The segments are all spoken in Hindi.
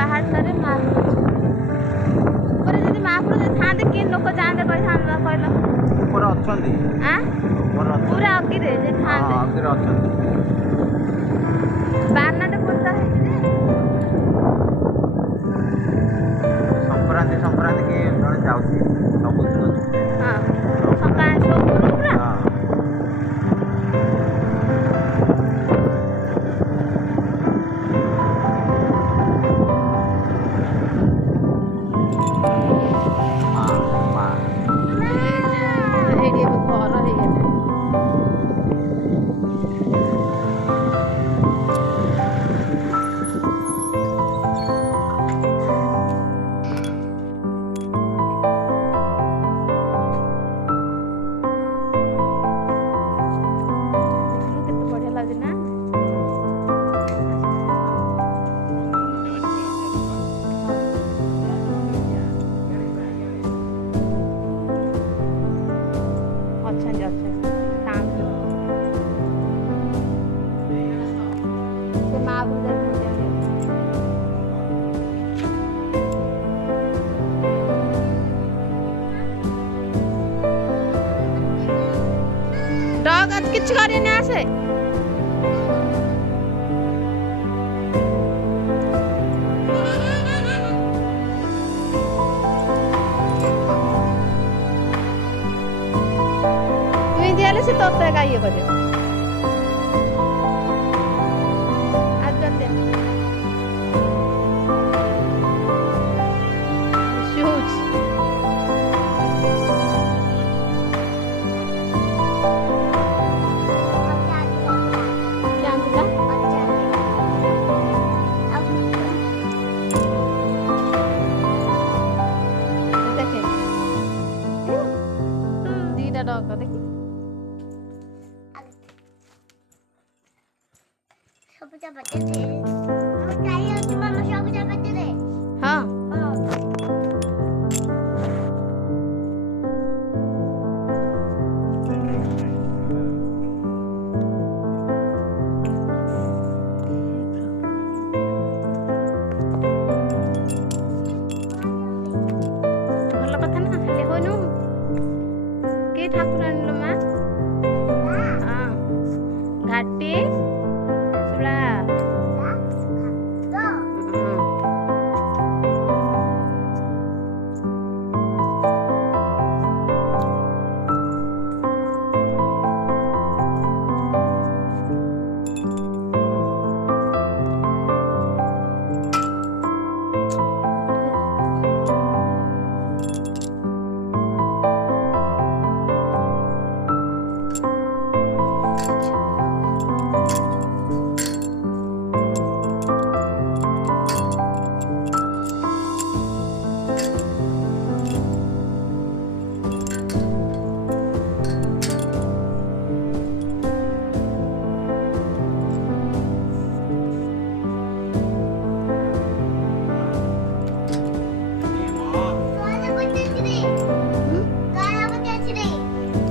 ପାହାଡ଼ରେ ମହାପୁର ଉପରେ ଯଦି ମହାପୁର ଥାଆନ୍ତେ କି ଲୋକ ଯାଆନ୍ତେ କହିଥାନ୍ତେ କହିଲ ଉପରେ ଅଛନ୍ତି ପୁରା ଅଗିରେ ଯେ ଥାଆନ୍ତେ ଅଗିରେ ଅଛନ୍ତି ବାନାଟେ ପୋତା ହେଇଛି ଯେ ସଂକ୍ରାନ୍ତି କି ଜଣେ ଯାଉଛି ସବୁଦିନ ହଁ ସକାଳେ ସବୁ ପୁରା डॉग आज किच करें ना से तुम्हें दियाले से तोते का ये करे आज जल्दी शूज डॉग देखी ସବୁଜ ପଟେ ଆଉ କାଇ ଅଛି ମାମା ସବୁଜ ପଟେ हां ଭଲ କଥା ନା ହେଲେ होनु के ठाकुर आनलो मां हां घाटी सुला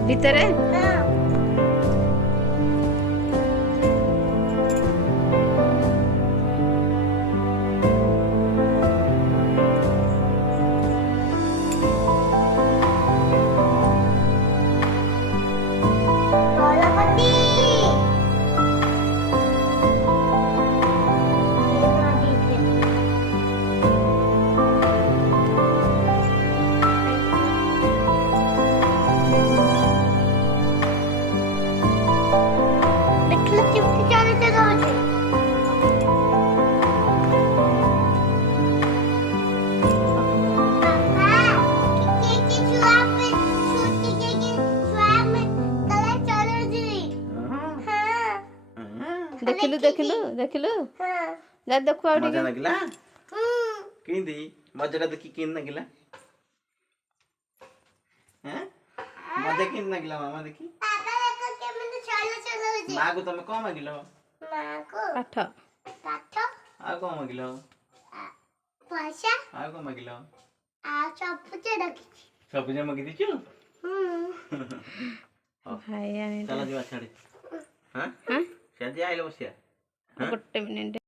भीतर देखिलु देखिलु देखिलु जा देखु आ मजा लगिला किंदी मजा देखि किन लगिला हैं मजा किन लगिला मामा देखि पापा देखो केमन चलो चलो होजी मां को तमे कोन मागिलो मां को पाठ पाठ आ कोन मागिलो पैसा आ कोन मागिलो आ सब जे मागि दिछु भाई आनी चला जीवा छाड़ी हां हां से जे आइलो बसिया गोटे मिनिट